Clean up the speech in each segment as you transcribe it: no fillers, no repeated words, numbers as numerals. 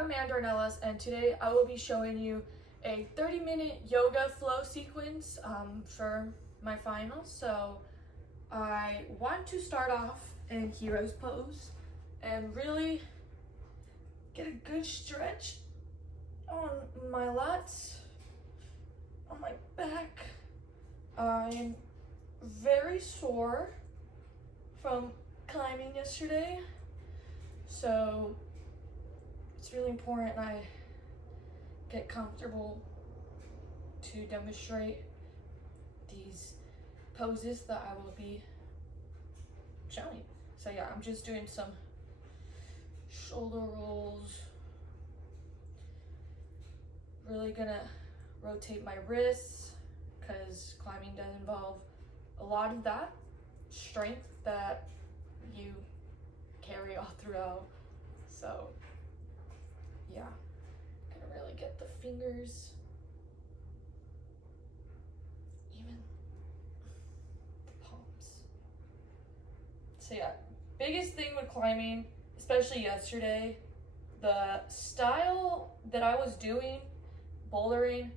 I'm Amanda Ornelas, and today I will be showing you a 30-minute yoga flow sequence for my finals. So I want to start off in hero's pose and really get a good stretch on my lats, on my back. I'm very sore from climbing yesterday, so it's really important I get comfortable to demonstrate these poses that I will be showing. So yeah, I'm just doing some shoulder rolls. Really gonna rotate my wrists because climbing does involve a lot of that strength that you carry all throughout. So yeah, gonna really get the fingers, even the palms. So yeah, biggest thing with climbing, especially yesterday, the style that I was doing, bouldering,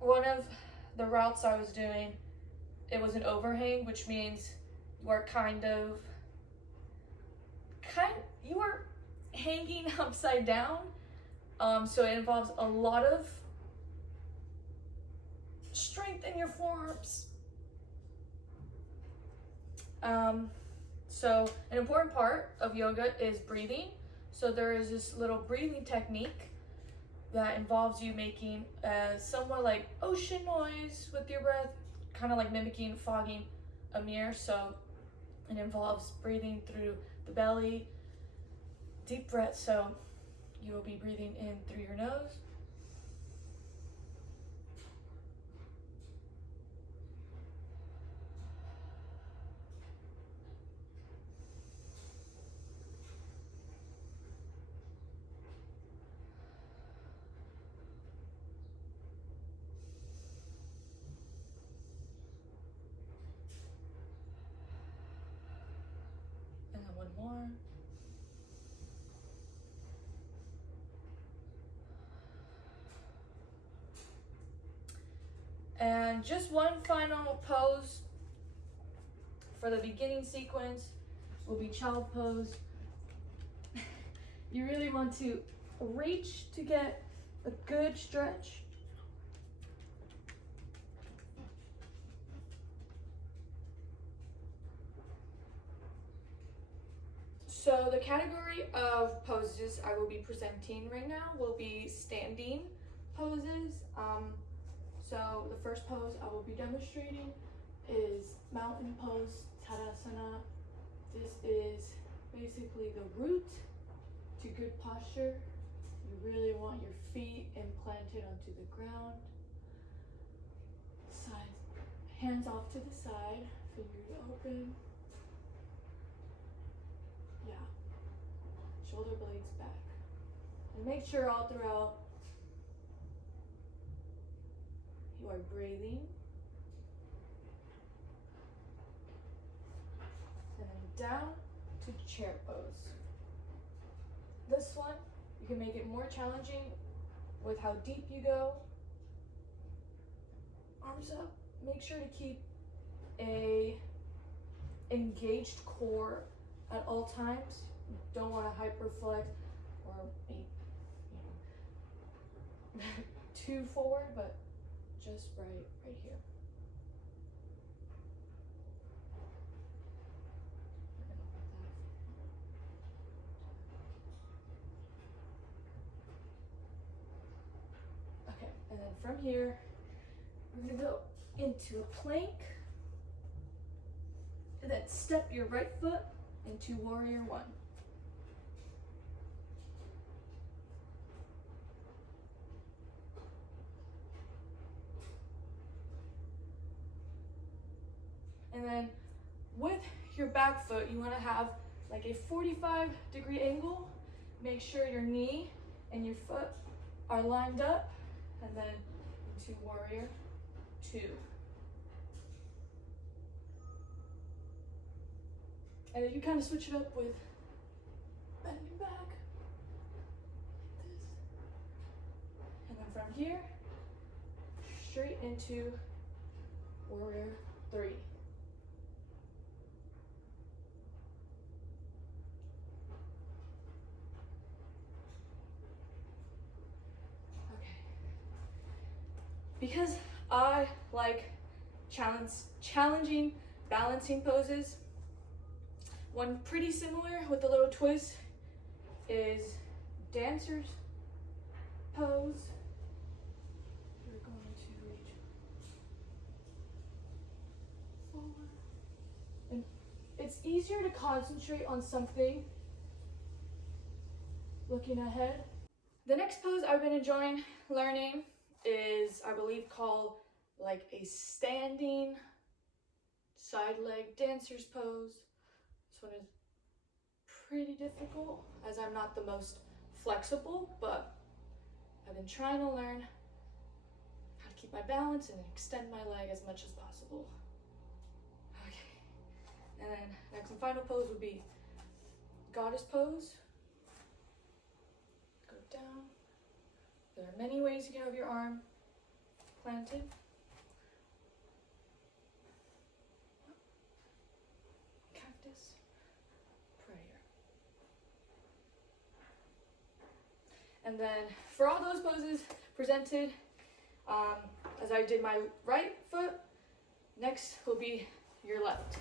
one of the routes I was doing, it was an overhang, which means you are you are hanging upside down. So it involves a lot of strength in your forearms. So an important part of yoga is breathing. So there is this little breathing technique that involves you making somewhat like ocean noise with your breath, kind of like mimicking fogging a mirror. So it involves breathing through the belly, deep breath. So you will be breathing in through your nose, and then one more. And just one final pose for the beginning sequence will be child pose. You really want to reach to get a good stretch. So the category of poses I will be presenting right now will be standing poses. So the first pose I will be demonstrating is mountain pose, Tadasana. This is basically the root to good posture. You really want your feet implanted onto the ground. Sides, hands off to the side, fingers open. Yeah, shoulder blades back. And make sure all throughout you are breathing. And then down to chair pose. This one, you can make it more challenging with how deep you go. Arms up. Make sure to keep a engaged core at all times. You don't want to hyperflex or be too forward, but just right here. Okay, and then from here, we're gonna go into a plank, and then step your right foot into warrior one. And then with your back foot, you want to have like a 45-degree angle. Make sure your knee and your foot are lined up, and then into warrior two. And then you kind of switch it up with bending back here, straight into warrior 3. Okay. Because I like challenging balancing poses, one pretty similar with a little twist is dancer's pose. You're going to reach forward. And it's easier to concentrate on something looking ahead. The next pose I've been enjoying learning is, I believe, called like a standing side leg dancer's pose. This one is pretty difficult as I'm not the most flexible, but I've been trying to learn how to keep my balance and extend my leg as much as possible. Okay, and then next and final pose would be goddess pose. Go down. There are many ways you can have your arm planted. Cactus, prayer. And then for all those poses presented, as I did my right foot, next will be your left.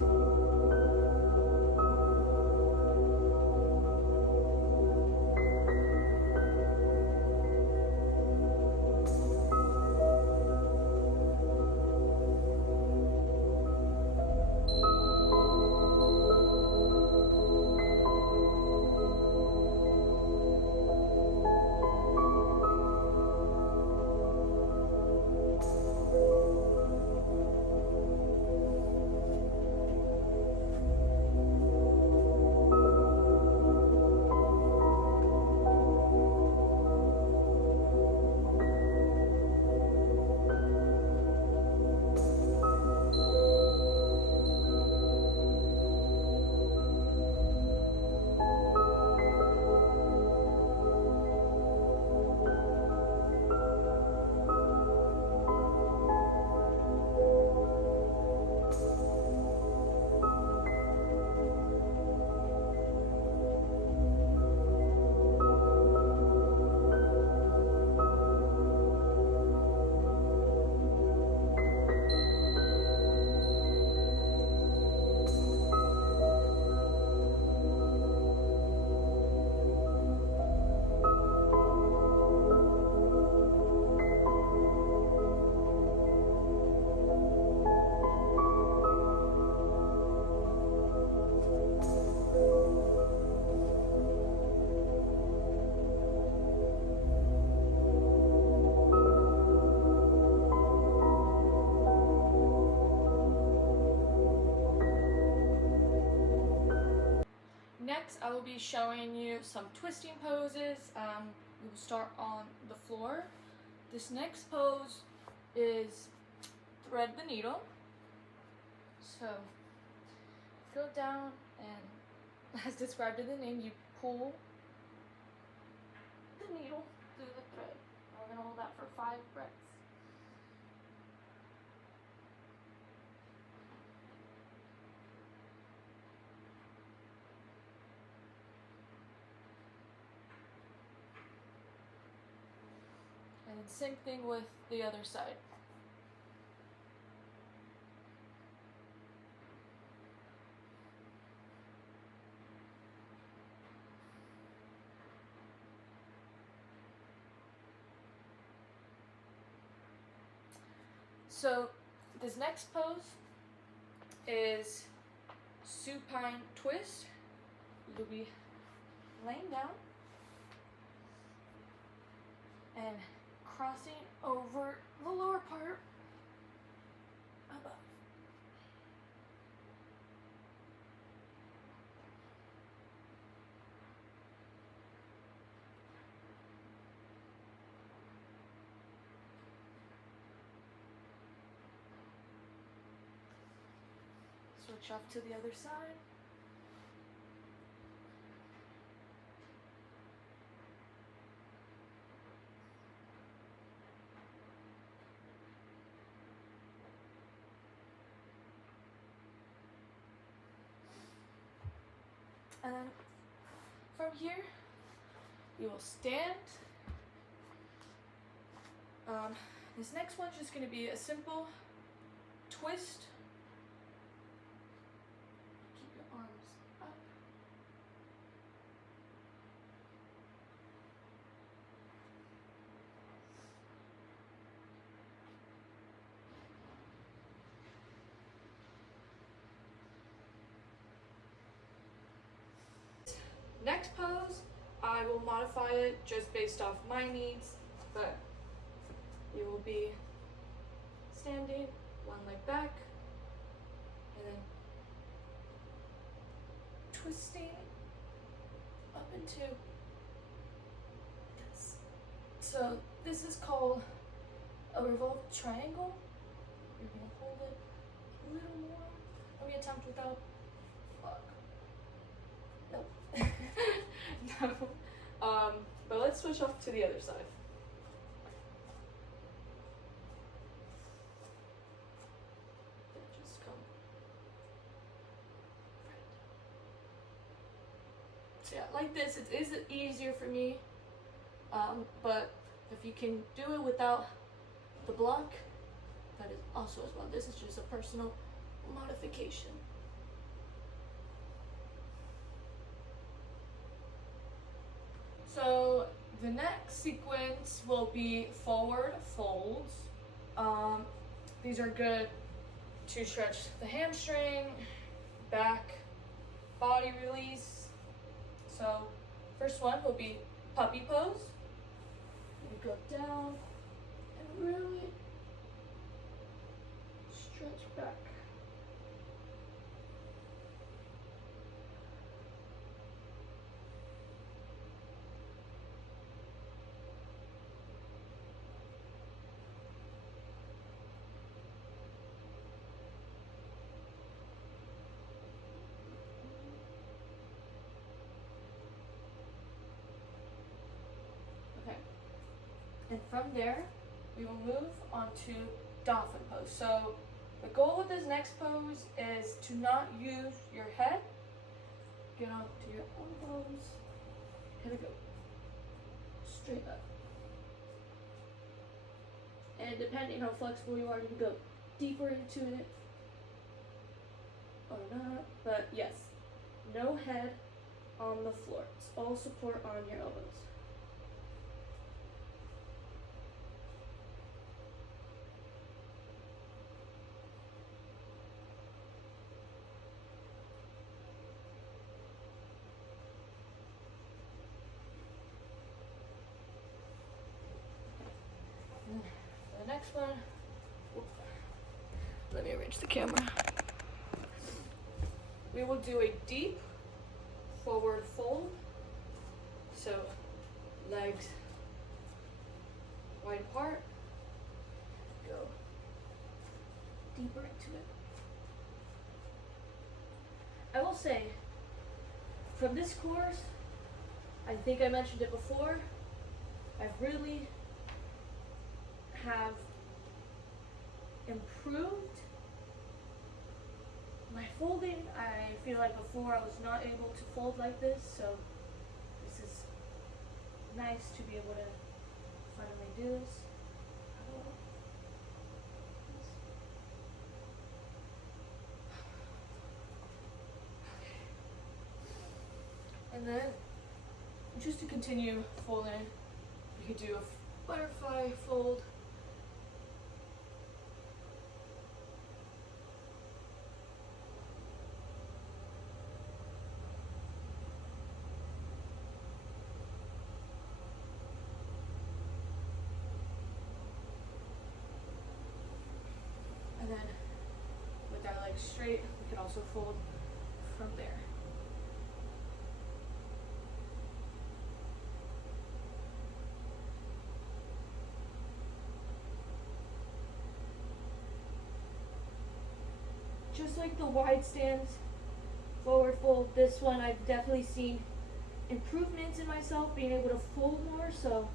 Next, I will be showing you some twisting poses. We will start on the floor. This next pose is thread the needle. So, go down and, as described in the name, you pull the needle through the thread. We're going to hold that for 5 breaths. And same thing with the other side. So this next pose is supine twist. You'll be laying down and crossing over the lower part above. Switch off to the other side. And then from here, you will stand. This next one's just going to be a simple twist. Keep your arms up. Next pose, I will modify it just based off my needs, but you will be standing, one leg back, and then twisting up into this. So this is called a revolved triangle. You're gonna hold it a little more. Let me attempt without. Fuck. Nope. No. But let's switch off to the other side. Just come right down. So yeah, like this, it is easier for me. But if you can do it without the block, that is also as well. This is just a personal modification. So the next sequence will be forward folds. These are good to stretch the hamstring, back, body release. So first one will be puppy pose. You go down and really stretch back. And from there, we will move on to dolphin pose. So the goal with this next pose is to not use your head. Get onto your elbows. Here we go. Straight up. And depending how flexible you are, you can go deeper into it or not. But yes, no head on the floor. It's all support on your elbows. The next one, let me arrange the camera. We will do a deep forward fold. So legs wide apart, go deeper into it. I will say, from this course, I think I mentioned it before, I've really have improved my folding. I feel like before I was not able to fold like this, so this is nice to be able to finally do this. And then, just to continue folding, we could do a butterfly fold. And then, with our legs straight, we could also fold from there. Just like the wide stance, forward fold, this one I've definitely seen improvements in myself, being able to fold more, so